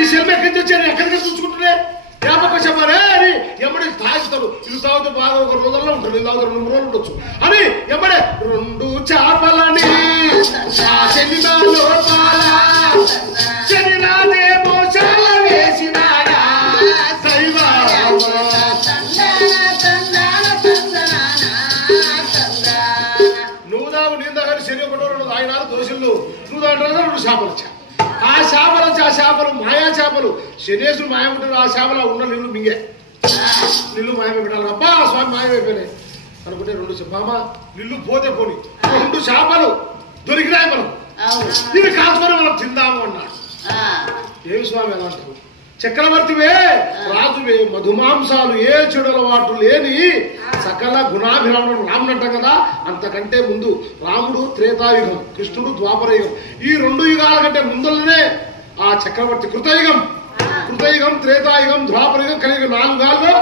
ఈ శల్మ ఎక్కడి నుంచి వచ్చాను ఎక్కడికి చూసుకుంటున్నా జ్ఞాపకం చెప్పారే అని ఎమ్మడి తాగుతాడు ఇది తాగుతూ బాగా ఒక రోజుల్లో ఉంటాడు ఇది తాగుతారు 2 రోజులు ఉండొచ్చు అని ఎమ్మడే 2 చేపలని శరీరాదేమో చాలా వేసినాడా నువ్వు దావు నేను దగ్గర శరీరం పట్టుకోవడం 5 దోషులు నువ్వు దాంట్లో 2 చేపలు వచ్చా ఆ చేపలు వచ్చి ఆ చేపలు మాయా చేపలు శనేశ్వరుడు మాయమంటారు ఆ చేపలు ఉన్న నీళ్ళు మింగే నీళ్ళు మాయమే పెట్టాలి అబ్బా స్వామి మాయమైపోయినాయి అనుకుంటే 2 బామ నీళ్ళు పోతే పోని 2 చేపలు దొరికినాయి మనం ఇవి కాల్చుకొని మనం తిందాము అన్నాడు ఏమి స్వామి ఎలా అంటారు చక్రవర్తివే రాజువే మధుమాంసాలు ఏ చెడు అలవాటు లేని సకల గుణాభిరాముడు రాముడు అంటాం కదా అంతకంటే ముందు రాముడు త్రేతాయుగం కృష్ణుడు ద్వాపరయుగం ఈ 2 యుగాల కంటే ముందరనే ఆ చక్రవర్తి కృతయుగం త్రేతాయుగం ద్వాపరయుగం కలియుగం 4 యుగాల్లో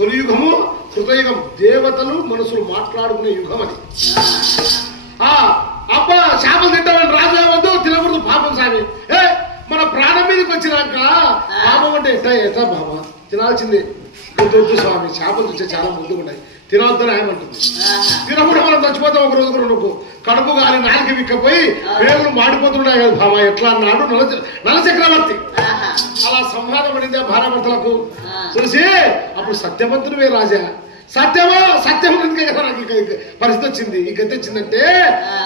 తొలియుగము కృతయుగం దేవతలు మనసులు మాట్లాడుకునే యుగం అది అబ్బా శాపం తింటామని రాజు వద్దు తినకూడదు పాపం సామి మన ప్రాణం మీదకి వచ్చినాక పాపం అంటే ఎట్లా బాబా తినాల్సిందే వద్దు స్వామి చేపలు చూసే చాలా ముందుకు ఉన్నాయి తినవద్దని ఆయమంటుంది తినకుండా మనం చచ్చిపోతాం ఒక రోజు 2 కడుపు గాలి నాలుగు విక్కపోయి పేర్లు మాడిపోతున్నాయి కదా బాబా ఎట్లా అన్నాడు నల చక్రవర్తి అలా సంహారం పడింది భార్యాభర్తలకు చూసి అప్పుడు సత్యవంతునివే రాజా సత్యం కదా నాకు పరిస్థితి వచ్చింది ఈ గతి వచ్చిందంటే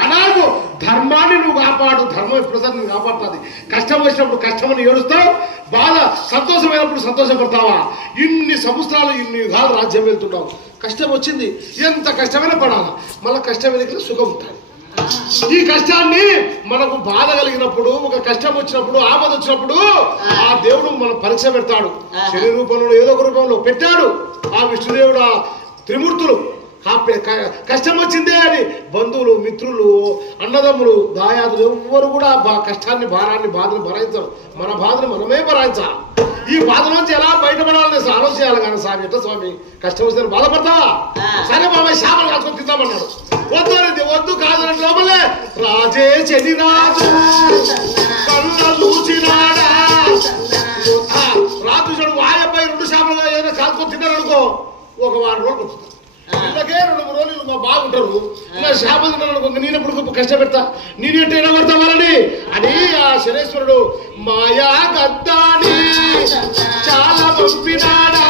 అలాగూ ధర్మాన్ని నువ్వు కాపాడు ధర్మం ఎప్పుడుసారి నువ్వు కాపాడుతుంది కష్టం వచ్చినప్పుడు కష్టమని ఏడుస్తావు బాధ సంతోషమైనప్పుడు సంతోషపడతావా ఇన్ని సంవత్సరాలు ఇన్ని యుగాలు రాజ్యం వెళ్తున్నావు కష్టం వచ్చింది ఎంత కష్టమైనా పడాలా మళ్ళీ కష్టం వెనక సుఖం ఉంటుంది ఈ కష్టాన్ని మనకు బాధ కలిగినప్పుడు ఒక కష్టం వచ్చినప్పుడు ఆపద వచ్చినప్పుడు ఆ దేవుడు మనం పరీక్ష పెడతాడు శరీర రూపంలో ఏదో ఒక రూపంలో పెట్టాడు ఆ విష్ణుదేవుడు ఆ త్రిమూర్తులు కష్టం వచ్చిందే అని బంధువులు మిత్రులు అన్నదమ్ములు దాయాదులు ఎవ్వరు కూడా కష్టాన్ని భారాన్ని బాధను భరాయించారు మన బాధను మనమే భరాయించాలి ఈ బాధ నుంచి ఎలా బయటపడాలని ఆలోచన చేయాలి కానీ స్వామి ఎట్లా స్వామి కష్టం వస్తే బాధపడతావా సరే బాబాయ్ శాపలు కాసుకొని తిందామన్నాడు వద్దు కాదని లోపలే రాజే చెడిరాజు కళ్ళ చూసినాడా రాజు చెడు వాయపై 2 శాపలు ఏదైనా కాసుకొని తిన్నారనుకో ఒక 1 వారం రోజులు వస్తుంది ఇళ్ళకే 2-3 రోజులు బాగుంటారు ఇలా శాపలు తిన్నారనుకో నేనెప్పుడు కష్టపెడతా నేనెట్టు ఎలా పడతా వాళ్ళని అని ఆ శనేశ్వరుడు మాయా గద్దాని చాలా పంపినాడా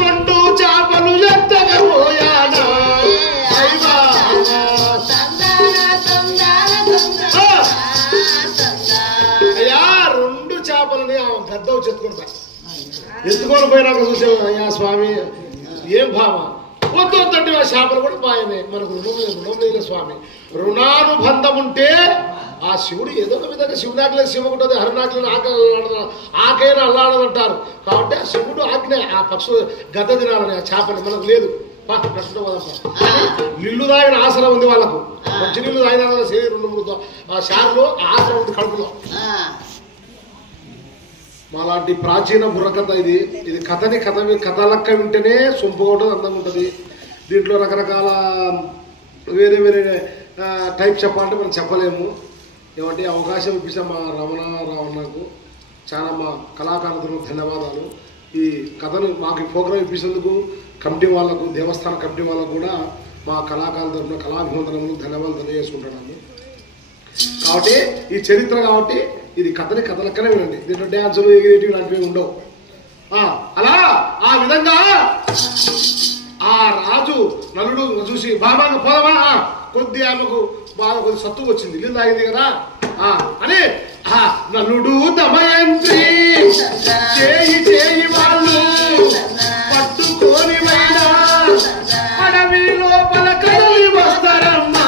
2 చేపలు ఎత్తగా పోయాడా అయ్యా 2 చేపలని గద్ద చెత్తుకుంటా ఎత్తుకొని పోయినాక చూసే అయ్యా స్వామి ఏం భావ వద్దంటే ఆ చేపలు కూడా బాయమే మనకు రుణం లేదు స్వామి రుణానుబంధం ఉంటే ఆ శివుడు ఏదో ఒక విధంగా శివునాకలేదు శివకుంటుంది హరినాకలేదు ఆకైనా అల్లాడదంటారు కాబట్టి ఆ శివుడు ఆజ్ఞ ఆ పక్షులు గద్ద తినాలని ఆ చేపలు మనకు లేదు నీళ్లు తాగిన ఆసనం ఉంది వాళ్ళకు మంచి నీళ్లు తాగిన 2-3 షార్లో ఆసనం ఉంది కడుపులో మాలాంటి ప్రాచీన బుర్రకథ ఇది కథ లెక్క వింటేనే సొంపుగా ఉంటుంది అందంగా ఉంటుంది దీంట్లో రకరకాల వేరే టైప్ చెప్పాలంటే మనం చెప్పలేము ఏమంటే అవకాశం ఇప్పించిన మా రమణారావు చాలా మా కళాకారులకు ధన్యవాదాలు ఈ కథను మాకు ఈ ప్రోగ్రాం ఇప్పించేందుకు కమిటీ వాళ్ళకు దేవస్థాన కమిటీ వాళ్ళకు కూడా మా కళాకారుల తరఫున కళాభివందనములు ధన్యవాదాలు తెలియజేసుకుంటున్నాను కాబట్టి ఈ చరిత్ర కాబట్టి ఇది కథ లెక్కనే వినండి దీంట్లో డ్యాన్సులు ఎగిరేటివి లాంటివి ఉండవు అలా ఆ విధంగా ఆ రాజు నలుడు చూసి బాబాగా పోదామా కొద్ది ఆమెకు బాగా కొద్ది సత్తు వచ్చింది ఇల్లు తాగింది కదా అని నలుడు దమయంత్రి చేయి వాళ్ళు పట్టుకొని అడవి లోపల కదలి వస్తారమ్మా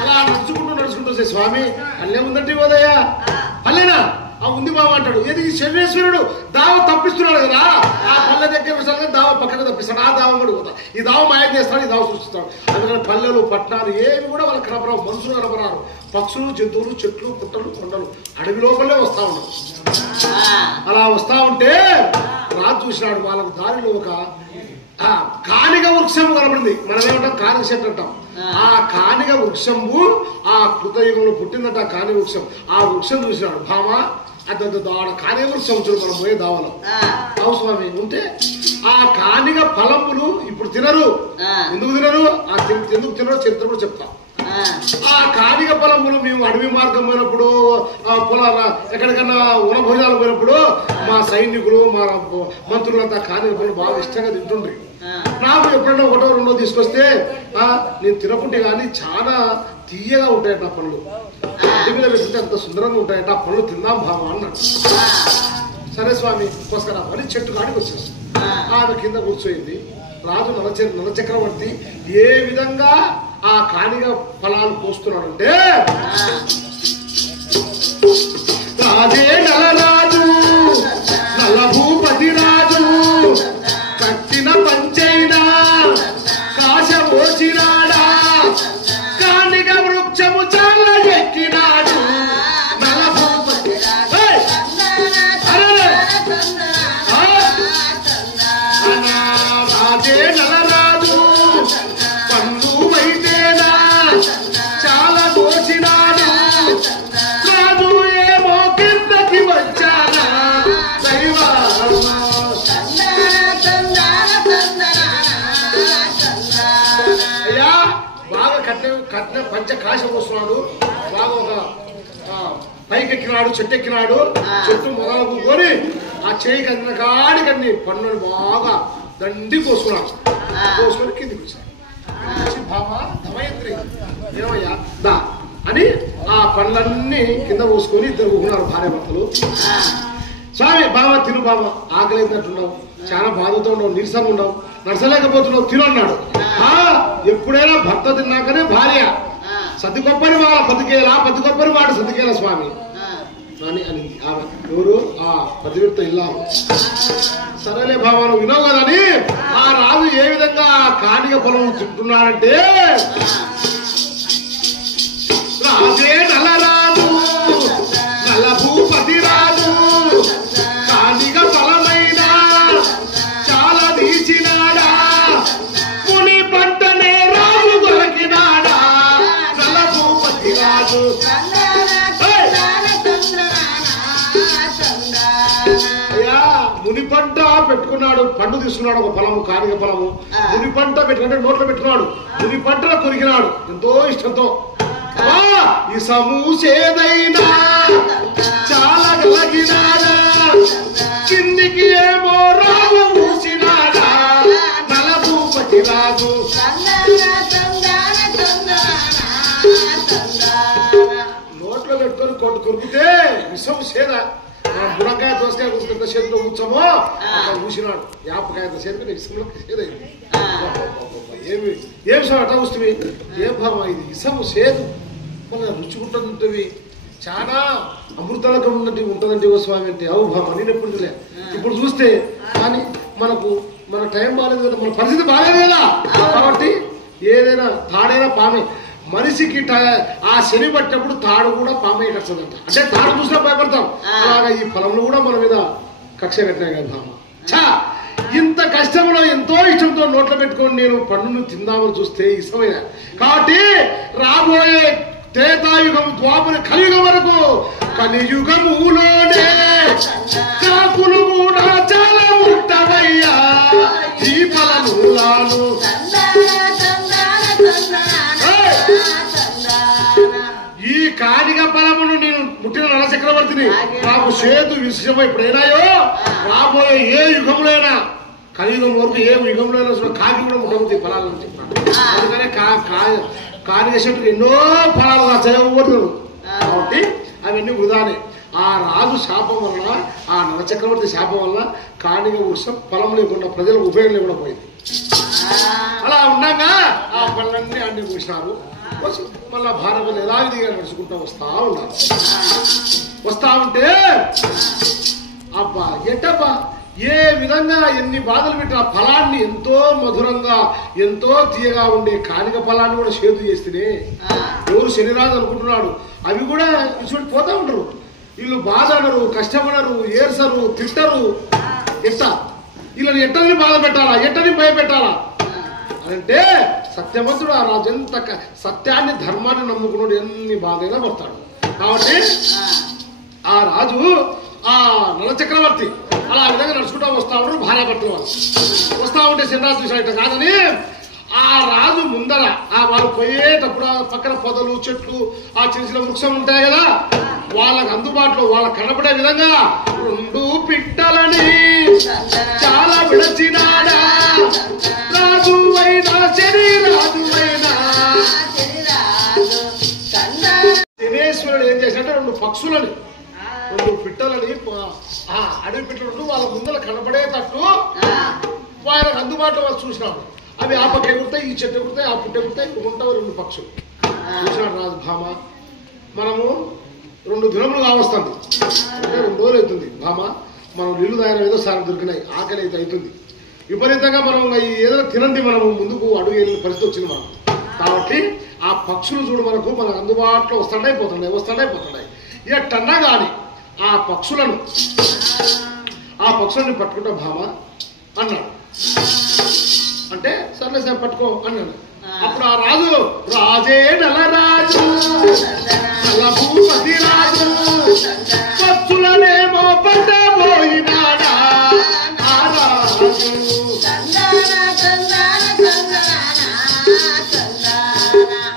అలా నడుచుకుంటూ స్వామి అల్లే ఉందంటే పోదయ్యా పల్లెనా ఉంది బాబు అంటాడు ఏది శనేశ్వరుడు దావ తప్పిస్తున్నాడు కదా ఆ పల్లె దగ్గర విషయాలుగా దావ పక్కన తప్పిస్తాడు ఆ దావ కూడా పోతా ఈ దావ మాయం చేస్తాడు ఈ దావ సృష్టిస్తాడు అందుకని పల్లెలు పట్టణాలు ఏమి కూడా వాళ్ళకి కనపరావు మనుషులు కనపరారు పక్షులు జంతువులు చెట్లు పుట్టలు కొండలు అడవి లోపలే వస్తా ఉన్నారు అలా వస్తా ఉంటే రాజు చూసినాడు వాళ్ళకు దారిలో ఒక కాళిగ వృక్షము కనబడింది. మనం ఏమంటాం కానిగ చెట్టు అంటాం. ఆ కానిగ వృక్షము ఆ కృతయుగంలో పుట్టిందట కాని వృక్షం. ఆ వృక్షం చూసినాడు భామ. ఆడ కానిగ వృక్షం చూడు మనం పోయే దావలో అవు స్వామి ఉంటే ఆ కానిగ ఫలములు ఇప్పుడు తినరు. ఎందుకు తినరు? ఎందుకు తినరో చరిత్ర కూడా చెప్తాం. ఆ కానిగ ఫలములు మేము అడవి మార్గం పోయినప్పుడు పొలాల ఎక్కడికన్నా వనభోజనాలు పోయినప్పుడు మా సైనికులు మా మంత్రులంతా కానిగ పనులు బాగా ఇష్టంగా తింటుండ్రి. నాకు ఎప్పుడైనా ఒకటో రెండో తీసుకొస్తే నేను తినకుంటే కానీ చాలా తీయగా ఉంటాయట ఆ పనులు. ఇంటి మీద పెట్టుకుంటే అంత సుందరంగా ఉంటాయట ఆ పనులు తిందాం భావ అన్నాడు. సరే స్వామి కోసుకరా అని చెట్టు కాడికి వచ్చేసి ఆమె కింద కూర్చోయింది. రాజు నలచక్రవర్తి ఏ విధంగా ఆ కానిగ ఫలాలు పోస్తున్నాడంటే రాజే నలరాజు నలభూపతి రాజు కట్టిన పంచైనా కాశ పోసినాడా కానిగ వృక్షము చాలా ఎక్కినాడు నలభూపతి రాజే నలరాజు పండు వైతేనా చాలా దోచినాడు రాజు ఏమో కిందకి వచ్చానా దైవా అయ్యా బాగా కట్టిన పంచ కాశ పోస్తున్నాడు. బాగా ఒక పైకెక్కినాడు చెట్టెక్కినాడు. చెట్టు మొదలకు కొని ఆ చేయికి అందిన కాడికన్ని పన్నుని బాగా దండి పోసుకున్నాడు. పోసుకొని కిందికి వచ్చాడు. భామ దమయంత్రి ఏమయ్యా దా అని ఆ పండ్లన్నీ కింద పోసుకొని ఇద్దరు ఊకున్నారు భార్య భర్తలు. స్వామి బామ తిను బామ ఆకలి అయినట్టున్నావు చాలా బాధతో ఉండవు నిరసన ఉండవు నడసలేకపోతున్నావు తిను అన్నాడు. ఎప్పుడైనా భర్త తిన్నాకనే భార్య సతి గొప్పని వాళ్ళ బతికేలా పతి గొప్పని వాడు సతికేలా స్వామి అని అనింది ఆమె. ఎవరు? ఆ పతివ్రత ఇల్లాము. సరేలే భావ నువ్వు వినవు కదని ఆ రాజు ఏ విధంగా కానిగ పొలం చుట్టున్నాడంటే రాజే నలరాజు నలభూపతి రాజు కానిగ ఫలమైన చాలా తీసినాడా ముని పంటనే రాజు దొరికినాడా నలభూపతి రాజు అయ్యా ముని పంట పెట్టుకున్నాడు. పండు తీసుకున్నాడు ఒక ఫలము కానిగ ఫలము. ముని పంట పెట్టుకుంటే నోట్లో పెట్టుకున్నాడు. ముని పంటలో కొరికినాడు ఎంతో ఇష్టంతో. ఈ సమూసేదైనా చాలా కలిగినాడా కిందికి ఏమో రావు మూసినాడా నలభూపతి రాజు. నోట్లో పెట్టుకొని కొట్టు కొరికితే విషం సేద బుడకాయ దోసకాయ కూర్చుంటే చేతిలో కూర్చోమో అక్కడ కూసినాడు. యాపకాయ చేతికి విషంలో సేదైంది. ఏం సార్ అట్లా వస్తుంది ఏం భావం ఇది విషము సేదు మళ్ళీ రుచుకుంటుంటవి చాలా అమృతాలకు ఉంటుందంటే ఓ స్వామి అంటే అవు భామ నేను ఎప్పుడు లే. ఇప్పుడు చూస్తే కానీ మన టైం బాగాలేదు కదా మన పరిస్థితి బాగాలేదు కదా కాబట్టి ఏదైనా తాడైనా పామే మనిషికి ఆ శని పట్టినప్పుడు తాడు కూడా పామే కట్టదంట. అంటే తాడు చూసినా భయపడతాం అలాగా ఈ ఫలంలో కూడా మన మీద కక్ష కట్టినాయి కదా భామ. చా ఇంత కష్టంలో ఎంతో ఇష్టంతో నోట్లో పెట్టుకొని నేను పండును తిందామని చూస్తే ఇష్టమైన కాబట్టి రాబోయే త్రేతాయుగం ద్వాపర కలియుగం వరకు కలియుగములోనే కాకులు కూడా చాలా ఉంటావయ్యా ఈ ఫలమూలాలు. ఈ కానిగ ఫలమును నేను పుట్టిన నలచక్రవర్తిని నాకు చేతు విషయం ఎప్పుడైనాయో రాబోయే ఏ యుగంలోనైనా కలియుగం వరకు ఏ యుగంలో కాకి కూడా ముట్టవుతాయి ఫలాలని చెప్పాను. అందుకనే కానిగ చెట్టుకు ఎన్నో ఫలాలు చేయకూడదు కాబట్టి అవన్నీ వృధానే. ఆ రాజు శాపం వలన ఆ నలచక్రవర్తి శాపం వలన కానిగ వృక్షం ఫలం లేకుండా ప్రజలకు ఉపయోగం లేకుండా పోయింది. అలా ఉండగా ఆ పనులన్నీ అన్ని కూర్చున్నారు. మళ్ళా భారతలు యథావిధిగా నడుచుకుంటూ వస్తా ఉన్నారు. వస్తా ఉంటే అబ్బా ఎట్టబ్బా ఏ విధంగా ఎన్ని బాధలు పెట్టిన ఫలాన్ని ఎంతో మధురంగా ఎంతో తీయగా ఉండే కానిగ ఫలాన్ని కూడా చేతు చేస్తేనే ఎవరు శనిరాజు అనుకుంటున్నాడు. అవి కూడా ఇటువంటి పోతా ఉంటారు. వీళ్ళు బాధ అనరు కష్టపడరు ఏర్సరు తిట్టరు. ఎట్ట వీళ్ళని ఎట్టని బాధ పెట్టాలా ఎట్టని భయపెట్టాలా అంటే సత్యవంతుడు ఆ రాజు ఎంత సత్యాన్ని ధర్మాన్ని నమ్ముకున్నాడు, ఎన్ని బాధైనా పడతాడు. కాబట్టి ఆ రాజు ఆ నల చక్రవర్తి అలా విధంగా నడుచుకుంటూ వస్తా ఉంటాడు. భార్యాభర్తలు వాళ్ళు వస్తా ఉంటే సినిరాజు చూసాడట కాదని ఆ రాజు ముందర వాళ్ళు పోయేటప్పుడు పక్కన పొదలు చెట్లు ఆ చిన్న చిన్న వృక్షం ఉంటాయి కదా, వాళ్ళకి అందుబాటులో వాళ్ళకి కనపడే విధంగా 2 పిట్టలని చాలా విడచినాడా రాజు అయినా శనిరాజువైనా. శనేశ్వరుడు ఏం చేశాడంటే 2 పక్షులని 2 పిట్టలని అడవి పిట్టలు వాళ్ళ ముందర కనపడేటట్టు వాళ్ళకి అందుబాటులో వాళ్ళు చూసినాడు. అవి ఆ పక్క ఎగురుతాయి, ఈ చెట్టు ఎగురుతాయి, ఆ పుట్ట ఎగురుతాయి, ఉంటావు 2 పక్షులు. చూసినాడు రాజు భామ, మనము 2 దినములు కావస్తుంది అంటే 2 రోజులు అవుతుంది భామ, మనం నీళ్లు తాగిన ఏదో సారం దొరికినాయి, ఆకలి అయితే అవుతుంది విపరీతంగా, మనం ఏదైనా తినండి మనము ముందుకు అడుగు వెళ్ళిన పరిస్థితి వచ్చింది మనం. కాబట్టి ఆ పక్షులు చూడు మనకు అందుబాటులో వస్తున్నాయి పోతున్నాయి. ఎట్టన్నా కానీ ఆ పక్షులను పట్టుకుంటా భామ అన్నాడు. అంటే సర్లే సార్ పట్టుకో అన్నాడు. అప్పుడు ఆ రాజు రాజే నలరాజు భూపతి రాజు పక్షులనేమో పట్టబోయినాడా ఆ రాజు.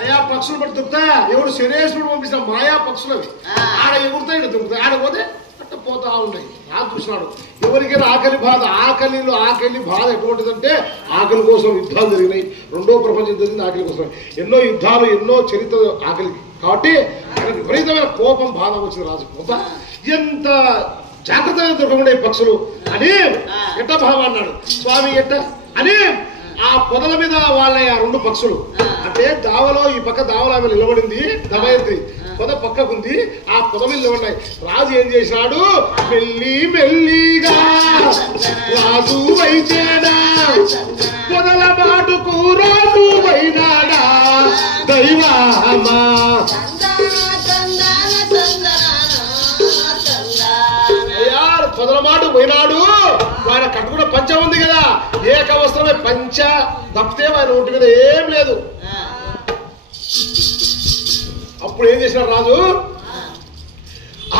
అయ్యా పక్షులు పట్టి దొరుకుతా ఎవడు శనేశ్వరుడు పంపిస్తున్న మాయా పక్షులు అవి ఆడ ఎగురుతాయి దొరుకుతాయి, ఆడ పోతే అట్ట పోతా ఉన్నాయి. రాజు చూసినాడు ఎవరికైనా ఆకలి బాధ ఎటువంటిదంటే ఆకలి కోసం యుద్ధాలు జరిగినాయి, 2వ ప్రపంచం జరిగింది ఆకలి కోసం, ఎన్నో యుద్ధాలు ఎన్నో చరిత్ర ఆకలికి. కాబట్టి విపరీతమైన కోపం బాధ వచ్చింది రాజు. పోతా ఎంత జాగ్రత్తగా దొరకకుండా ఈ పక్షులు అని ఎట్ట భావ అన్నాడు. స్వామి ఎట్ట అని ఆ పొదల మీద వాళ్ళ 2 పక్షులు అంటే దావలో ఈ పక్క దావలో ఆమె నిలబడింది దమయంతి, పొద పక్కకుంది, ఆ పొద మీద నిలబడినాయి. రాజు ఏం చేశాడు, మెల్లిగా రాజు వైతేనా పొదల మాటుకు రాజు వైనాడా దైవామా. పొదల మాట పోయినాడు, ఆయన కట్టుకున్న పంచ ఉంది కదా, ఏక వస్త్రమే పంచ తప్పితే ఆయన ఒంటి మీద ఏం లేదు. అప్పుడు ఏం చేసినాడు రాజు,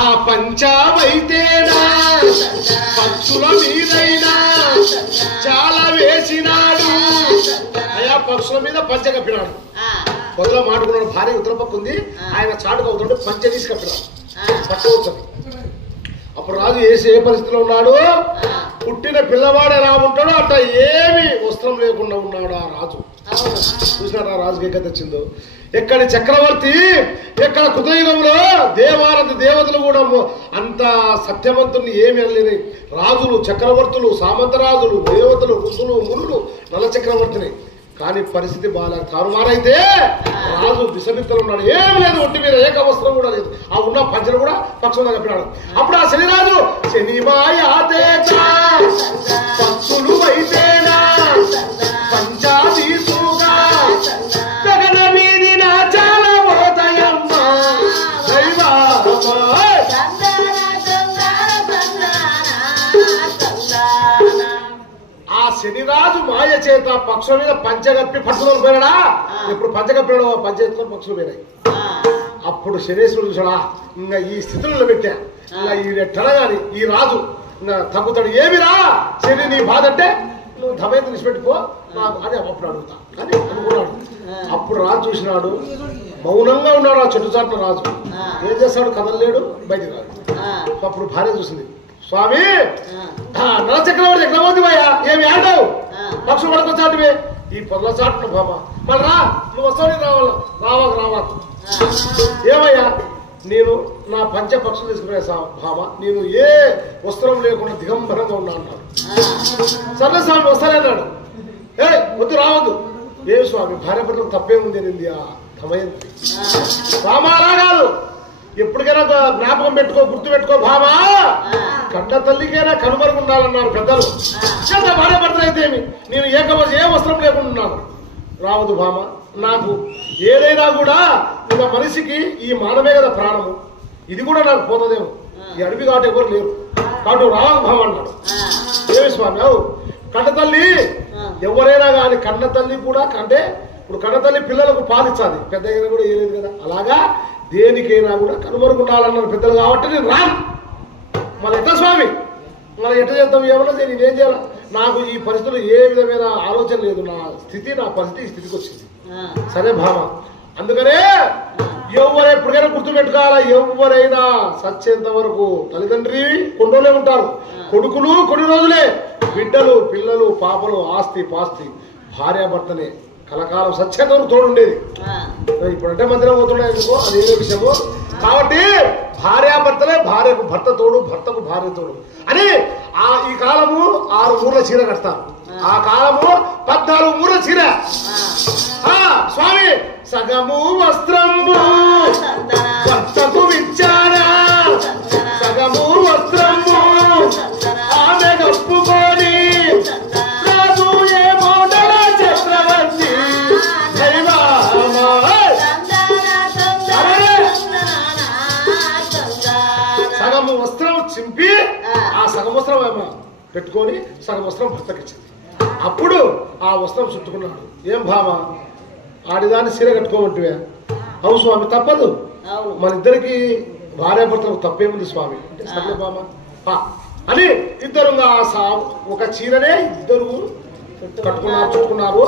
ఆ పంచమైతేనా పక్షుల మీదైనా చాలా వేసినాడు. అయా పక్షుల మీద పంచ కప్పినాడు. పొదల మాటుకున్నాడు, భార్య ఉత్తర పక్క ఉంది, ఆయన చాటుకు అవుతుంటే పంచ తీసి కప్పినాడు పట్టవచ్చు. అప్పుడు రాజు ఏ పరిస్థితిలో ఉన్నాడు, పుట్టిన పిల్లవాడు ఎలా ఉంటాడో అట్లా ఏమి వస్త్రం లేకుండా ఉన్నాడు ఆ రాజు. చూసినాడు ఆ రాజుకి ఎక్కడ తెచ్చిందో, ఎక్కడి చక్రవర్తి ఎక్కడ కృతయుగంలో దేవారథి దేవతలు కూడా అంత సత్యవంతుని ఏమి అనలేని రాజులు, చక్రవర్తులు, సామంతరాజులు, దేవతలు, ఋషులు, మునులు నల చక్రవర్తిని. కానీ పరిస్థితి బాగా తారుమారైతే రాజు బిసబిత్తలు ఉన్నాడు, ఏం లేదు, ఒంటి మీద ఏక వస్త్రం కూడా లేదు, ఆ ఉన్న పంచలు కూడా పక్షులు కప్పినాడు. అప్పుడు ఆ శనిరాజు పక్షులు అయితేనా పంచాదీసుగా గగన మీది నా చాలా పోతాయమ్మా ఆ శనిరాజు మాయ చేత పక్షుల మీద పంచగప్పి పక్షులు పోయినాడా. ఇప్పుడు పంచగప్పినాడు పంచ ఎత్తుకొని పక్షులు పోయినాయి. అప్పుడు శనేశ్వరుడు చూసాడా, ఇంకా ఈ స్థితిలో పెట్టా, ఇంకా ఈ టెలగాని ఈ రాజు ఇంకా తగ్గుతాడు. ఏమిరా శని నీ బాధ అంటే నువ్వు ధమయం తీసిపెట్టుకో నాకు అని అప్పుడు అడుగుతా అని అనుకున్నాడు. అప్పుడు రాజు చూసినాడు, మౌనంగా ఉన్నాడు ఆ చెట్టు చాటున రాజు. ఏం చేస్తాడు, కదలలేడు, బయటికి రాడు. అప్పుడు భార్య చూసింది, స్వామి నల చక్రవర్తి ఎక్కడ పోతుంది భయ్యా, ఏమి ఆడావు పక్షులు పడుకొచ్చాటివే ఈ పొదల చాటున బాబా, మళ్ళీ రా నువ్వు వస్తావు రావాలి ఏమయ్యా, నేను నా పంచ పక్షులు తీసుకునే భామ, నేను ఏ వస్త్రం లేకుండా దిగంబరంగా ఉన్నా అన్నాడు. సరే స్వామి వస్తానన్నాడు. వద్దు రావద్దు. ఏ స్వామి భార్య భర్తలు తప్పేముంది అనింది ఆ దమయంతి. రామాలా కాదు, ఎప్పటికైనా జ్ఞాపకం పెట్టుకో, గుర్తు పెట్టుకో భామా, కన్న తల్లికైనా కనుమరుగుండాలన్నారు పెద్దలు. భార్య భర్తలు అయితే నేను ఏ వస్త్రం లేకుండా ఉన్నాను. రావద్దు భామ, నాకు ఏదైనా కూడా ఒక మనిషికి ఈ మానవే కదా ప్రాణము, ఇది కూడా నాకు పోతుందేమో, ఈ అడవి కాబట్టి ఎవరు లేరు కాబట్టి రావాలి భామ అన్నాడు. ఏమి స్వామి, కన్న తల్లి ఎవరైనా కానీ కన్న తల్లి కూడా అంటే ఇప్పుడు కన్న తల్లి పిల్లలకు పాలిచ్చాలి, పెద్ద అయినా కూడా ఏలేదు కదా. అలాగా దేనికైనా కూడా కనుమరుకుండాలన్నారు పెద్దలు కాబట్టి నేను రాను. మళ్ళీ ఎట్లా స్వామి, మళ్ళీ ఎట్లా చేద్దాం, ఏమన్నా నేనేం చేయాలి, నాకు ఈ పరిస్థితుల్లో ఏ విధమైన ఆలోచన లేదు, నా స్థితి నా పరిస్థితి ఈ స్థితికి వచ్చింది. సరే భామ, అందుకనే ఎవరు ఎప్పటికైనా గుర్తుపెట్టుకోవాలా, ఎవరైనా సచ్చేంత వరకు తల్లిదండ్రి కొన్ని రోజులే ఉంటారు, కొడుకులు కొన్ని రోజులే, బిడ్డలు పిల్లలు పాపలు ఆస్తి పాస్తి భార్యాభర్తనే కలకాలం సచ్చేంత వరకు తోడుండేది. ఇప్పుడంటే మందిరం పోతున్నాయి ఎందుకో అది ఏదో విషయము. కాబట్టి భార్యాభర్తలే భార్యకు భర్త తోడు, భర్తకు భార్య తోడు అని ఈ కాలము 6 మూర్ల చీర కడతారు, ఆ కాలము 14 మూర్ల చీర. స్వామి సగము వస్త్రము భర్తకు ఇచ్చారా, సగము వస్త్రము ఆమె కప్పుకొని రాజు ఏ మోడల చక్రవర్తి సగము వస్త్రం చింపి ఆ సగం వస్త్రం ఏమో పెట్టుకొని సగం వస్త్రం భర్తకి ఇచ్చింది. అప్పుడు ఆ వస్త్రం చుట్టుకున్నాడు. ఏం భామ, ఆడిదాన్ని చీర కట్టుకోమంటే అవు స్వామి తప్పదు, మన ఇద్దరికి భార్యాభర్తలకు తప్పేముంది స్వామి అంటే సరే భామ అని ఇద్దరు ఒక చీరనే ఇద్దరు చుట్టుకున్నారు.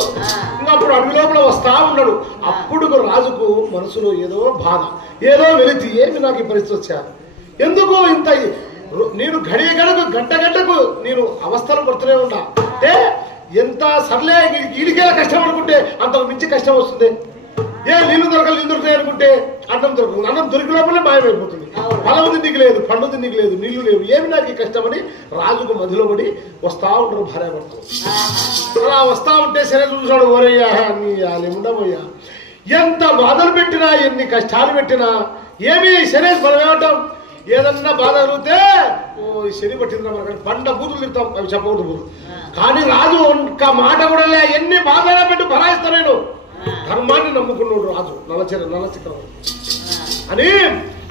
ఇంకా అప్పుడు అడవి లోపల వస్తా ఉన్నాడు. అప్పుడు రాజుకు మనసులో ఏదో బాధ, ఏదో వెలితి, ఏమి నాకు ఈ పరిస్థితి వచ్చా, ఎందుకు ఇంత నేను గడియ గంట గంటకు నేను అవస్థలు పడుతూనే ఉన్నా అంటే ఎంత సర్లే ఈడికేలా కష్టం అనుకుంటే అంతకు మించి కష్టం వస్తుంది. ఏ నీళ్లు దొరకాయి అనుకుంటే అన్నం దొరకదు, అన్నం దొరికి లోపలే మాయమైపోతుంది, ఫలం తిండికి లేదు, పండు తిండికి లేదు, నీళ్లు లేవు, ఏమి నాకు ఈ కష్టం అని రాజుకు మధ్యలో పడి వస్తా ఉంటారు భార్యాభర్తలు. అలా వస్తా ఉంటే సరే చూసాడు, ఓరయ్యా నీ ఉండమయ్యా, ఎంత బాధలు పెట్టినా ఎన్ని కష్టాలు పెట్టినా ఏమి సరే మనం ఏమంటాం, ఏదన్నా బాధ కలిగితే శని పట్టిందా మనకి బండ బూతులు తిడతాం, అవి చెప్పకూడదు బూతులు. కానీ రాజు ఒక్క మాట కూడా లే, ఎన్ని బాధలు పెట్టి భరాయిస్తా నేను, ధర్మాన్ని నమ్ముకున్నాడు రాజు నల్లచక్రవర్తి అని.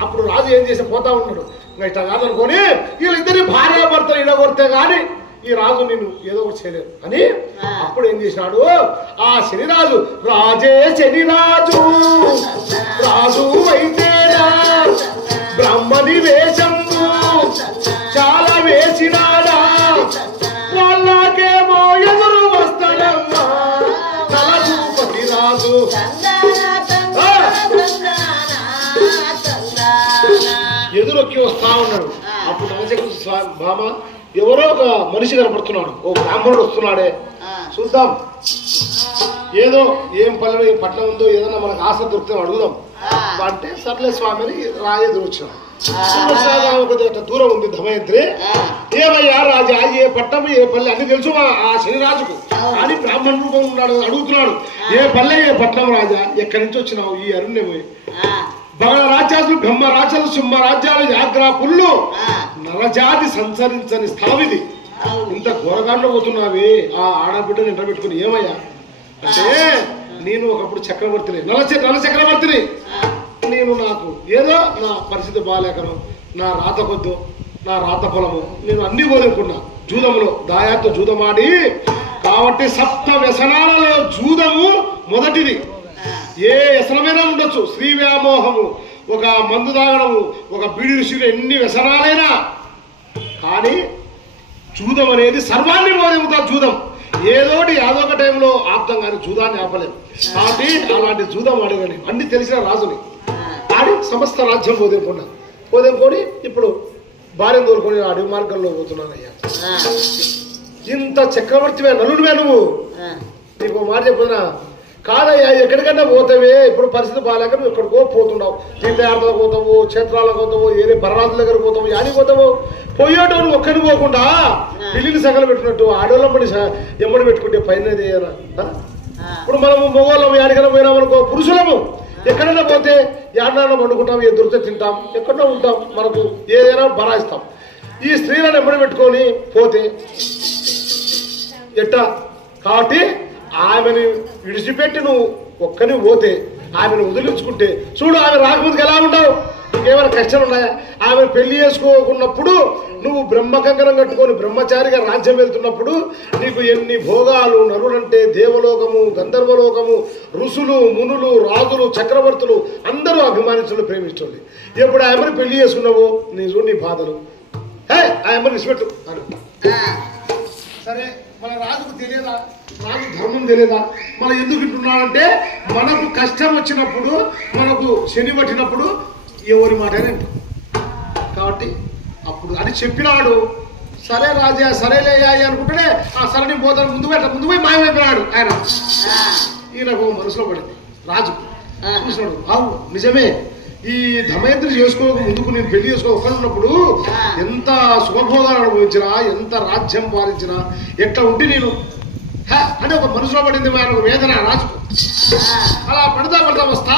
అప్పుడు రాజు ఏం చేసి పోతా ఉన్నాడు, ఇంకా ఇట్లా కాదనుకొని వీళ్ళిద్దరి భార్యాభర్తలు ఇడగొడితే గాని ఈ రాజు నేను ఏదో ఒకటి చేయలేదు అని. అప్పుడు ఏం చేసినాడు ఆ శనిరాజు, రాజే శనిరాజు రాజు అయితేనా బ్రహ్మని వేషము చాలా వేసినాడా, వాళ్ళకేమో ఎదురు వస్తాడమ్మా తలపతి రాజు. ఎదురొక్కి వస్తా ఉన్నాడు. అప్పుడు నవచక్ర భామ ఎవరో ఒక మనిషి కనపడుతున్నాడు, ఓ బ్రాహ్మణుడు వస్తున్నాడే, చూద్దాం ఏదో ఏం పల్లె పట్నం ఉందో ఏదన్నా మనకు ఆశ దొరికితే అడుగుదాం అంటే సర్లే స్వామి అని ఎదురు వచ్చినాడు. కొద్దిగా దూరం ఉంది ధమయంత్రి, ఏమయ్యా రాజా ఏ పట్టం ఏ పల్లె అన్ని తెలుసు ఆ శనిరాజుకు అని బ్రాహ్మణుడు ఉన్నాడు, అడుగుతున్నాడు ఏ పల్లె ఏ పట్టణం రాజా, ఎక్కడి నుంచి వచ్చినావు ఈ అరుణ్యమోయి, బగళ రాజ్యాలు బ్రహ్మ రాజ్యాలు సింహ రాజ్యాలు యాగ్రా పుల్లు నరజాతి సంచరించని స్థావిది, ఇంత ఘోరగాండ పోతున్నావి ఆ ఆడబిడ్డను ఇంట పెట్టుకుని, ఏమయ్యా అంటే నేను ఒకప్పుడు చక్రవర్తిని నల చక్రవర్తిని, నేను నాకు ఏదో నా పరిస్థితి బాగాలేకను నా రాత కొద్దు నా రాత పొలము నేను అన్ని కోరుకున్నా, జూదములో దాయాతో జూదమాడి, కాబట్టి సప్త వ్యసనాలలో జూదము మొదటిది. ఏ వ్యసనమైనా ఉండొచ్చు, శ్రీ వ్యామోహము, ఒక మందు తాగడము, ఒక బీడి ఋషులు, ఎన్ని వ్యసనాలైనా కానీ జూదం అనేది సర్వాన్ని మోదముతా. జూదం ఏదోటి యాదొక టైంలో ఆప్తం కానీ జూదాన్ని ఆపలేము. కాబట్టి అలాంటి జూదం ఆడగాని అన్ని తెలిసిన రాజుని ఆడి సమస్త రాజ్యం పోదేంకొని ఇప్పుడు భార్యను తోలుకొని అడవి మార్గంలో పోతున్నానయ్యా. ఇంత చక్రవర్తివే నలుడివే నువ్వు, నీకు మాట చెప్పున్నా కాదయ్యా, ఎక్కడికన్నా పోతావే, ఇప్పుడు పరిస్థితి బాగాలేక నువ్వు ఎక్కడికో పోతున్నావు, తీర్థయాత్రలకు పోతావు, క్షేత్రాలకు పోతావు, ఏరే బర్రాజుల దగ్గర పోతావు, యానికి పోతావు, పోయేటో నువ్వు ఒక్కడికి పోకుండా పిల్లిని సగలు పెట్టినట్టు ఆడోళ్ళమ్మడి ఎమ్మడి పెట్టుకుంటే పైనది. ఇప్పుడు మనము మగవాళ్ళము యాడికైనా పోయినామనుకో, పురుషులము ఎక్కడైనా పోతే యాడైనా వండుకుంటాం, ఏ దొరికితే తింటాం, ఎక్కడో ఉంటాం, మనకు ఏదైనా బరాయిస్తాం. ఈ స్త్రీలను ఎమ్మడి పెట్టుకొని పోతే ఎట్టా, కాబట్టి ఆమెను విడిచిపెట్టి నువ్వు ఒక్కని పోతే ఆమెను వదిలించుకుంటే చూడు, ఆమె రాకముందుకు ఎలా ఉండవు, నీకేమైనా కష్టాలు ఉన్నాయా? ఆమె పెళ్లి చేసుకోకున్నప్పుడు నువ్వు బ్రహ్మకంకణం కట్టుకొని బ్రహ్మచారిగా రాజ్యం వెళ్తున్నప్పుడు నీకు ఎన్ని భోగాలు, నరులంటే దేవలోకము, గంధర్వలోకము, ఋషులు, మునులు, రాజులు, చక్రవర్తులు అందరూ అభిమానించడం, ప్రేమించండి. ఎప్పుడు ఆమెను పెళ్లి చేసుకున్నావు నీ బాధలు ఆమెను విసిపెట్టు అను. సరే, మన రాజుకు తెలియదా? రాజు ధర్మం తెలియదా? మనం ఎందుకు వింటున్నామంటే మనకు కష్టం వచ్చినప్పుడు, మనకు శని పట్టినప్పుడు ఎవరి మాట వింటాం కాబట్టి అప్పుడు అని చెప్పినాడు. సరే రాజా, సరేలేయా అనుకుంటే సరే నేను పోతాను, ముందు పోయి మాయమైపోయినాడు ఆయన. ఈయనకు మనసులో పడింది రాజు. చూసినాడు, అవును నిజమే, ఈ దమయంత్రి చేసుకోక ముందుకు నేను పెళ్లి చేసుకోకున్నప్పుడు ఎంత సుఖభోగాలు అనుభవించినా, ఎంత రాజ్యం పాలించినా, ఎట్లా ఉంటే నేను అని ఒక మనసులో పడింది ఆయన వేదన రాజుకు. అలా పడతా వస్తా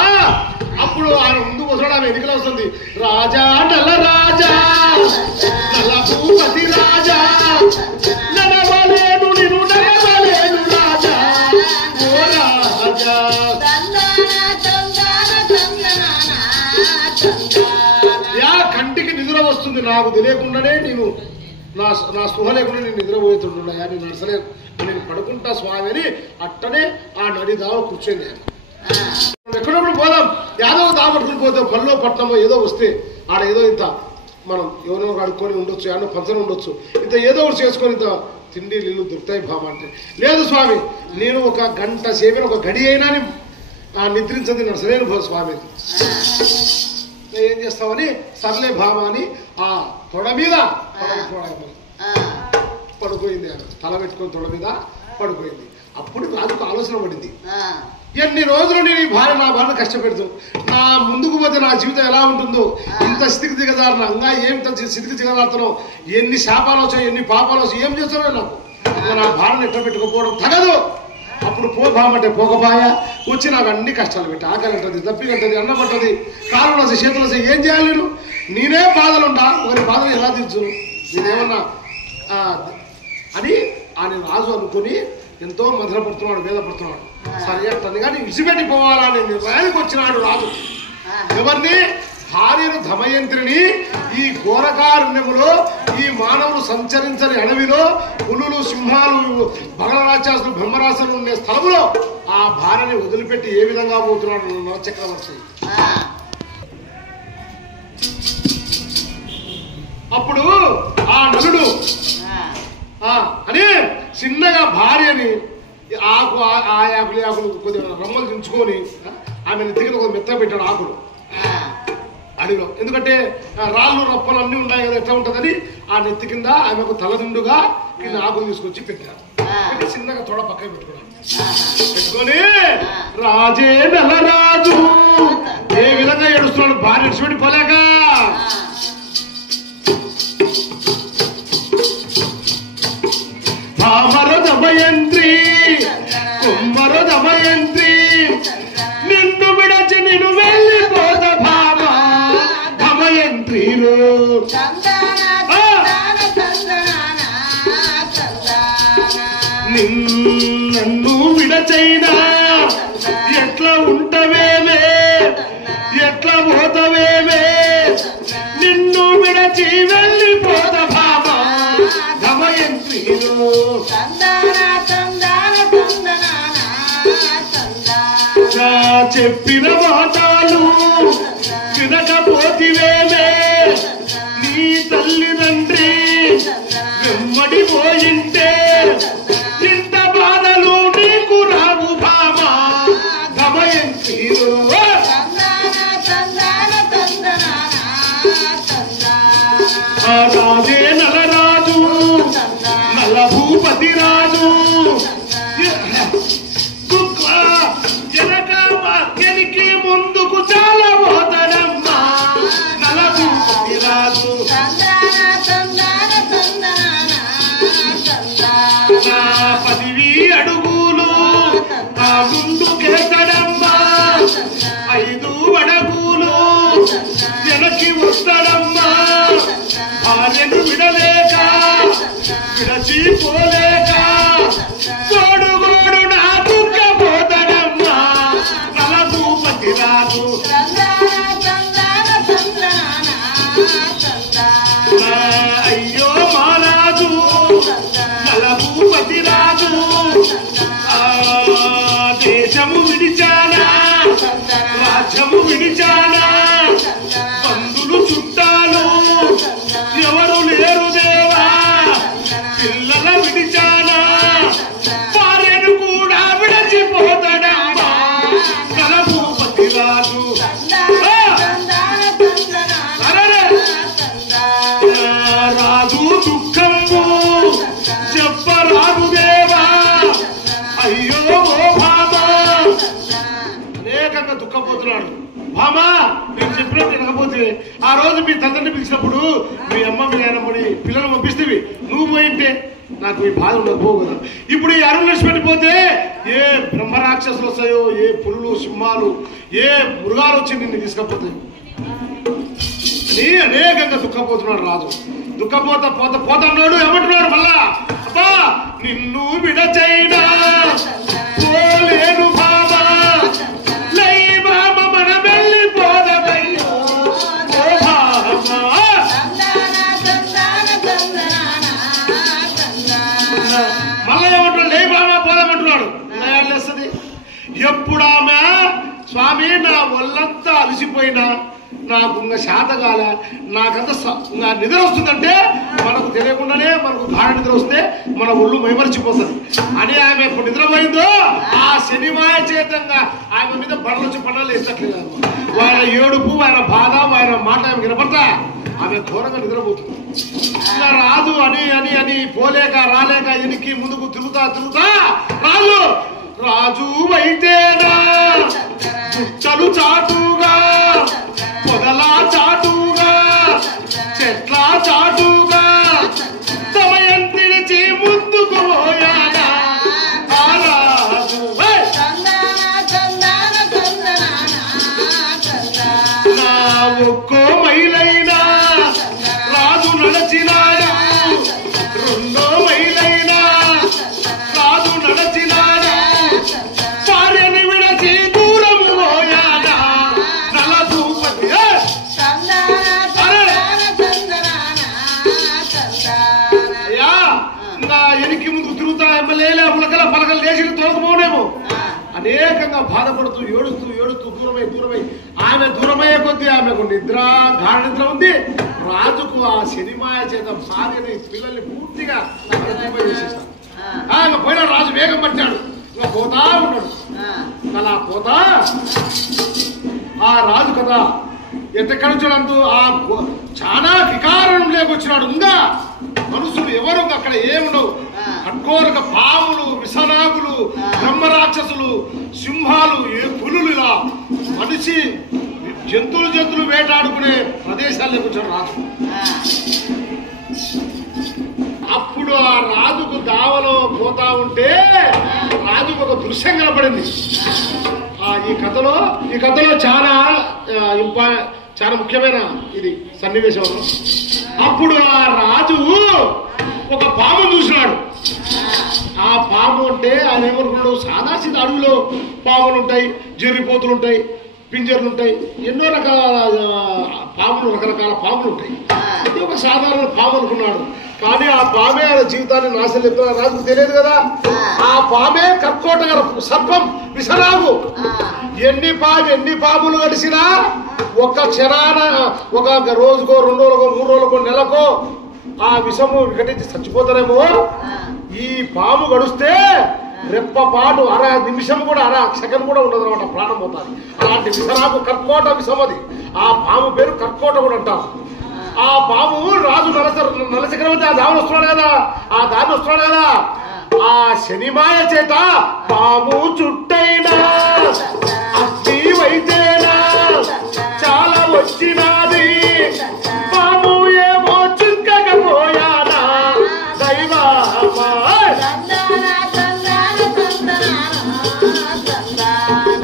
అప్పుడు ఆయన ముందు వస్తాడు, ఆమె ఎన్నికలు వస్తుంది. రాజా నల్ల రాజా, నల్ల భూపతి రాజా, నడవలేను నేను నడవలేను రాజా, ఓ రాజా. యా కంటికి నిద్ర వస్తుంది, నాకు తెలియకుండానే నేను నా స్పృహ లేకుండా నేను నిద్రపోతుంటున్నాయా, నేను నడసలేదు, నేను పడుకుంటా స్వామి అని అట్టనే ఆ నడి దావ కూర్చొని ఎక్కడప్పుడు పోదాం, యాదవ దాపట్టుకుని పోతే పనిలో పట్టణమో ఏదో వస్తే ఆడ ఏదో ఇంత మనం ఎవరో అడుక్కొని ఉండొచ్చు, ఏమన్నా పంచన ఉండొచ్చు, ఇంత ఏదో ఒకటి చేసుకొని ఇంత తిండి నీళ్ళు దొరుకుతాయి భామ అంటే, లేదు స్వామి నేను ఒక గంట సేపు ఒక గడి అయినా నిద్రించది నడసలేను స్వామి. ఏం చేస్తామని సర్లే భామ అని ఆ తొడ మీద పడుకోయింది. ఆమె తల పెట్టుకొని తొడ మీద పడుకోయింది. అప్పుడు రాజుకు ఆలోచన పడింది, ఎన్ని రోజులు నేను ఈ నా భార్యను కష్టపెడుతూ నా ముందుకు పోతే నా జీవితం ఎలా ఉంటుందో, ఇంత స్థితికి దిగజారునా, ఇంకా ఏమిట స్థితికి దిగజారుతానో, ఎన్ని శాపాలు వచ్చాయి, ఎన్ని పాపాలు వచ్చాయి, ఏం చేస్తానో నాకు నా భార్యను ఎట్లా పెట్టుకోపోవడం తగదు. అప్పుడు పోమంటే పోకపోయా వచ్చి నాకు అన్ని కష్టాలు పెట్టి, ఆకలి అంటది, దప్పి అంటది, అన్నం అంటది, కాళ్ళు వస్తాయి, చేతులు వస్తాయి, ఏం చేయాలి నేను? నేనే బాధలుంటా, ఒకరి బాధలు ఎలా తీర్చు, నేనేమన్నా అని ఆయన రాజు అనుకుని ఎంతో మధురపడుతున్నాడు, వేదపడుతున్నాడు. సరే అంటుంది కానీ విడిచిపెట్టి పోవాలని నిర్ణయానికి వచ్చినాడు రాజు. ఎవరిని? భార్యను దమయంత్రిని ఈ ఘోరకారణ్యములో, ఈ మానవులు సంచరించని అడవిలో, పులులు, సింహాలు, బగలరాక్షసులు, బ్రహ్మరాశులు ఉండే స్థలంలో ఆ భార్యని వదిలిపెట్టి ఏ విధంగా పోతున్నాడు చక్రవర్తి. అప్పుడు ఆ నలుడు అని చిన్నగా భార్యని ఆకు ఆ ఆకులు కొద్దిగా రమ్మలు దించుకొని ఆమె నెత్తికి కొద్దిగా మెత్త పెట్టాడు ఆకులు అడిలో. ఎందుకంటే రాళ్ళు రప్పలు అన్నీ ఉన్నాయి కదా, ఎట్లా ఉంటుందని ఆ నెత్తి కింద ఆమెకు తల నిండుగా కింద ఆకులు తీసుకొచ్చి పెట్టారు. చిన్నగా తొడ పక్కన పెట్టుకున్నాడు. పెట్టుకొని రాజే నలరాజు ఏ విధంగా ఏడుస్తున్నాడు భార్య విడిచిపెట్టి పోలేక. భామర దమయంత్రి కుమ్మర దమయంత్రి నిన్ను విడచి నిన్ను వెళ్ళిపోద భామ దమయంత్రిలో నన్ను విడచైనా ఎట్లా ఉంటవేమే, ఎట్లా పోతవేమే, నిన్ను విడచి వెళ్ళిపోద భామ దమయంత్రిలో. చెప్పిన మాటలు వినకపోతివేమే, నీ తల్లిదండ్రి వెమ్మడి పోయింటే ఇంత బాధలు నీకు రావు భామ దమయంతిలో. రాజే నలరాజు నల భూపతి రాజు వెనక ముందుకు చాలా పోతాడమ్మా నల భూపతి రాజు. నా 10 అడుగులు నా ముందుకెళ్తాడమ్మా, 5 అడుగులు వెనక్కి వస్తాడమ్మా. భార్యను విడలేక విడచిపోలేక గోడు నా దుఃఖపోతాడమ్మా నల భూపతి రాజు. దేశము విడిచానా రాజ్యము విడిచానా బంధులు చుట్టాలు ఎవరు లేరు దేవా పిల్లల విడిచానా భార్యను కూడా విడిచిపోతాడమ్మా కలభూపతి రాజు రాజు దుఃఖము చెప్పరాదు దేవా అయ్యో ఓ బాబా అనేకంగా దుఃఖపోతున్నాడు. బామా నేను చెప్పినట్టు వినకపోతే ఆ రోజు మీ తండ్రిని పిలిచినప్పుడు మీ అమ్మ మీ నాయనమ్మని పిల్లలు పంపిస్తేవి నువ్వు పోయింటే నాకు ఈ బాధ ఉండకపోవు కదా. ఇప్పుడు ఈ అరుణలక్ష్మి పోతే ఏ బ్రహ్మరాక్షసులు వస్తాయో ఏ పులులు సింహాలు ఏ మృగాలు వచ్చి నిన్ను తీసుకపోతాయి అని అనేకంగా దుఃఖపోతున్నాడు రాజు. దుఃఖపోతా పోతా పోతున్నాడు ఏమంటున్నాడు మళ్ళా అబ్బా నిన్ను విడచైనా పోలేను బాబా లై బాబ మన వెళ్ళిపోదయ్యో మళ్ళా ఏమంటున్నాడు లే బాబా పోదామంటున్నాడు. వస్తుంది ఎప్పుడు ఆమె స్వామి నా ఒళ్ళంతా అలసిపోయినా నాకు ఇంకా శాతకాల నాకంత నిద్ర వస్తుందంటే మనకు తెలియకుండానే మనకు గాఢ నిద్ర వస్తే మన ఒళ్ళు మైమరిచిపోతుంది అని ఆమె ఎప్పుడు నిద్రపోయిందో ఆ శనిమాయ చేతంగా ఆమె మీద బడలు వచ్చి పడాలు వేస్తట్లేదు. ఆయన ఏడుపు ఆయన బాధ ఆయన మాట ఆమె వినపడతా ఆమె ఘోరంగా నిద్రపోతుంది. ఇంకా రాదు అని అని అని పోలేక రాలేక ఎనికి ముందుకు తిరుగుతా తిరుగుతా రాజు రాజు అయితేనా చుట్టలు చాటుగా పొదలా చాటుగా చెట్ల చాటుగా సమయం తిరిచి ముందుకు పోయాడా నా ఒక్కో మైలైనా రాజు నడచినాడు రెండో మైలైనా రాజు నడచినాడు భార్యని విడచి దూరం పోయాడా నలభూపతి అయ్యా ఇంకా ఎనికి ముందుకు తిరుగుతా ఎమ్మెల్యేలే పులకల పలకలు లేచి తోకపోనేమో అనేకంగా బాధపడుతూ ఏడుస్తూ ఏడుస్తూ దూరమై దూరమై ఆమె దూరమయ్యే కొద్దీ ఆమెకు నిద్ర గాఢ నిద్ర ఉంది. రాజుకు ఆ శనిమాయ చేత భార్యని పిల్లల్ని పూర్తిగా చేసేస్తాడు. ఆయన పోయిన రాజు వేగం పట్టాడు ఇంకా పోతా ఉన్నాడు. అలా పోతా ఆ రాజు కదా ఎక్కడి నుంచి ఆ చాలా వికారం లేకొచ్చినాడు. ఇంకా మనుషులు ఎవరు అక్కడ ఏముండవు. కఠోరక పాములు విషనాగులు బ్రహ్మరాక్షసులు సింహాలు ఏ పులులు ఇలా మనిషి జంతువులు వేటాడుకునే ప్రదేశాల్లోకి వచ్చాడు రాజు. అప్పుడు ఆ రాజుకు దావలో పోతా ఉంటే రాజుకు ఒక దృశ్యం కనపడింది. ఈ కథలో చాలా చాలా ముఖ్యమైన ఇది సన్నివేశం. అప్పుడు ఆ రాజు ఒక పాము చూసినాడు. ఆ పాము అంటే ఆయన ఏమనుకున్నాడు సాదాసీద అడవిలో పాములు ఉంటాయి, జెర్రిపోతులు ఉంటాయి, పింజర్లు ఉంటాయి, ఎన్నో రకాల పాములు రకరకాల పాములు ఉంటాయి. అది ఒక సాధారణ పాము అనుకున్నాడు. కానీ ఆ పామే ఆయన జీవితాన్ని నాశనం చెప్తున్నా రాజుకు తెలియదు కదా. ఆ పామే కర్కోట సర్పం విషరాగు. ఎన్ని పాములు గడిచినా ఒక్క క్షణాన ఒక రోజుకో 2 రోజులకో 3 రోజులకో నెలకో ఆ విషము వికటించి చచ్చిపోతారేమో. ఈ పాము గడుస్తే రెప్పపాటు అర నిమిషం కూడా అర సెకండ్ కూడా ఉండదు అనమాట, ప్రాణం పోతుంది. అలాంటి విషరాకు కర్కోట విషం అది. ఆ పాము పేరు కర్కోట కూడా అంటారు. ఆ పాము రాజు నలచక్రవర్తి ఆ దాని వస్తున్నాడు కదా, ఆ దాన్ని వస్తున్నాడు కదా. ఆ శనిమాయ చేత పాము చుట్టైనా అగ్నివైతేనా చాలా వచ్చినది. పాము ఏమో చుక్కకపోయానా దైవా.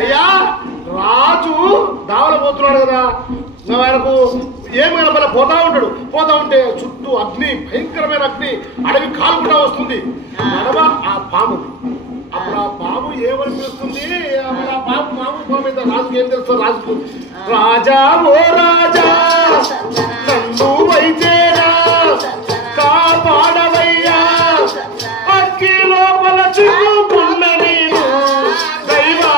అయ్యా రాజు దావలు పోతున్నాడు కదా, ఆయనకు ఏమైనా మళ్ళీ పోతా ఉంటే చుట్టూ అగ్ని, భయంకరమైన అగ్ని, అడవి కాలుకుండా వస్తుంది. నడవ ఆ పాము. అప్పుడు ఆ పాము ఏమని పిలుస్తుంది? ఆ పాము మీద రాజుకు ఏం తెలుస్తుంది? రాజుకు రాజా ఓ రాజా నన్ను వైతేరా కాపాడవయ్యా, అగ్గి లోపల చిక్కుకున్న నేను దైవా.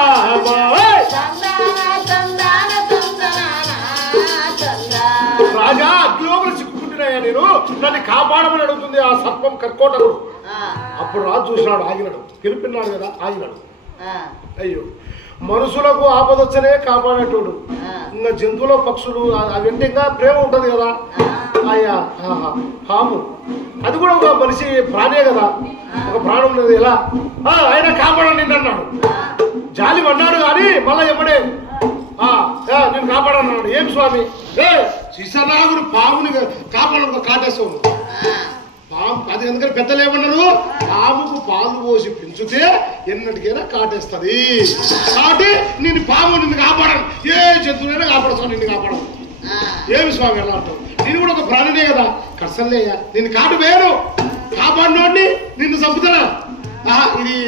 కాపాడమని అడుగుతుంది ఆ సర్పం కర్కోటకుడు. అప్పుడు రాజు చూసినాడు, ఆగినాడు, పిలిపిన్నాడు కదా ఆగినాడు. అయ్యో, మనుషులకు ఆపదొచ్చనే కాపాడేటోడు, ఇంకా జంతువుల పక్షులు అవంటే ఇంకా ప్రేమ ఉంటది కదా. అయ్యా పాము అది కూడా ఒక మనిషి ప్రాణే కదా, ఒక ప్రాణం ఉన్నది. ఎలా ఆయన కాపాడండి అన్నాడు. జాలి పడ్డాడు కానీ మళ్ళా ఎప్పుడే నేను కాపాడన్నాడు. ఏం స్వామి, శిశనాగుడు పాముని కాపాడు కాటేస్తావు. పాము అది ఎందుకంటే పెద్దలు ఏమన్నారు, పాముకు పాలు పోసి పెంచితే ఎన్నటికైనా కాటేస్తుంది. కాబట్టి నేను పాము నిన్ను కాపాడను, ఏ జంతువునైనా కాపాడుతాను, నిన్ను కాపాడను. ఏమి స్వామి ఎలా అంటావు, నేను కూడా ఒక ప్రాణినే కదా. కర్సల్లేయ్యా, నిన్ను కాటు వేరు, కాపాడినోడిని నిన్ను చంపుతానా? ఇది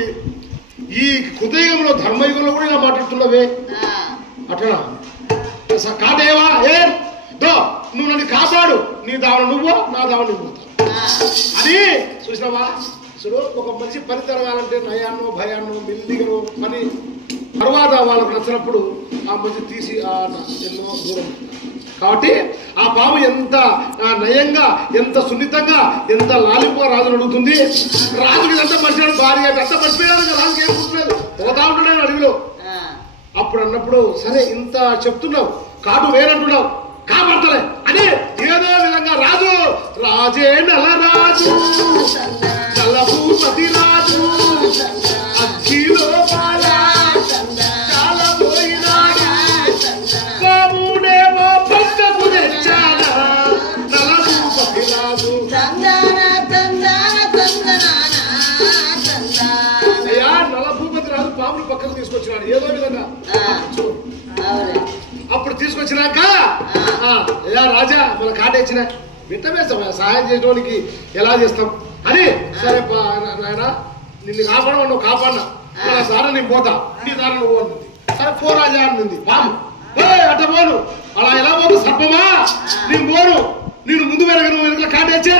ఈ కృతయుగంలో ధర్మయుగంలో కూడా ఇలా మాట్లాడుతున్నావే అట్లా కాటేవా? ఏ దో నువ్వు నన్ను కాపాడు, నీ దావన నువ్వు, నా దావన నువ్వు అని. చూసినావా, అసలు ఒక మనిషి పని జరగాలంటే నయాన్నో భయాన్నో మిల్లిగనో పని తర్వాత వాళ్ళకు నచ్చినప్పుడు ఆ మనిషి తీసి ఎన్నో దూరం. కాబట్టి ఆ పాము ఎంత నయంగా, ఎంత సున్నితంగా, ఎంత లాలింపుగా రాజును అడుగుతుంది. రాజుకి ఎంత మర్చిపోయాడు, భార్య ఎంత మర్చిపోయాడు, రాజుకి ఏం గుర్తులేదు, పోతా ఉంటాడు అడవిలో. అప్పుడు అన్నప్పుడు సరే ఇంత చెప్తున్నావు, కాటు వేరంటున్నావు, కాపాడతలే అని ఏదో విధంగా రాజు రాజే నలరాజు నలభూపతి రాజు అగ్గిలో బాబునేమో పక్కకు తెచ్చాడా నలభూపతి రాజు. అయ్యా నలభూపతి రాజు పాముని పక్కకు తీసుకొచ్చినాడు ఏదో విధంగా. అప్పుడు తీసుకొచ్చినాక రాజా మన కాటేసిన వింటమేస్తాం, సహాయం చేయడానికి ఎలా చేస్తాం అని. సరే ఆయన నిన్ను కాపాడమని నువ్వు కాపాడినా, నా సారా నేను పోతా, నీ దారా నువ్వు అంటుంది. సరే పో రాజా అంటుంది పాము. అట్ట పోను, అలా ఎలా పోను సర్పమా, నేను పోను, నేను ముందు వెనక నువ్వు వెనక కాటేచ్చే.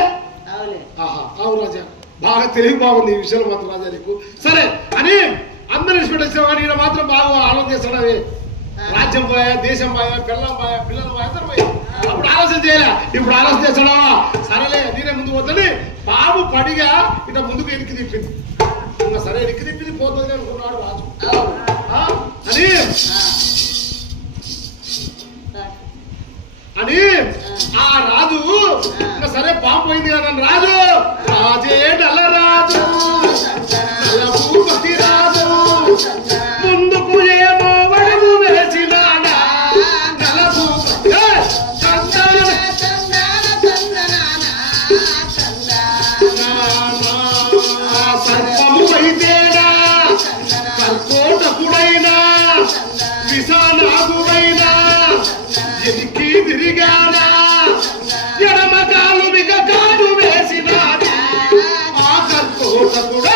అవును రాజా, బాగా తెలివి బాగుంది ఈ విషయంలో మాత్రం రాజా నీకు. సరే అని అందరూ విడిచిపెట్టేసావు కానీ ఈయన మాత్రం బాగా ఆలోచన చేస్తున్నావే. రాజ్యం పోయా, దేశం పోయా, పిల్లలు పోయా, పిల్లలు పోయా, అందరూ పోయా. అప్పుడు ఆలోచన చేయలే, ఇప్పుడు ఆలోచన చేస్తాడా? సరేలే నేనే ముందు పోతుంది. పాము పడిగా ఇట్లా ముందుకు ఎనికి తిప్పింది. ఇంకా సరే ఎనికి తిప్పింది పోతుంది అనుకున్నాడు రాజు అని ఆ రాజు ఇంకా సరే పాము పోయింది కదా రాజు రాజే నల్లరాజు నల్లభూపతి రాజు ముందుకు ఏమో వడుగు వేసినాడా నల్లభూపతి సర్పము అయితేనా కర్కోటకుడైనా విశానాగుడైనా ఎనికి తిరిగానా ఎడమ కాలు మిగ కాడు వేసినాడా ఆ కర్కోటకుడ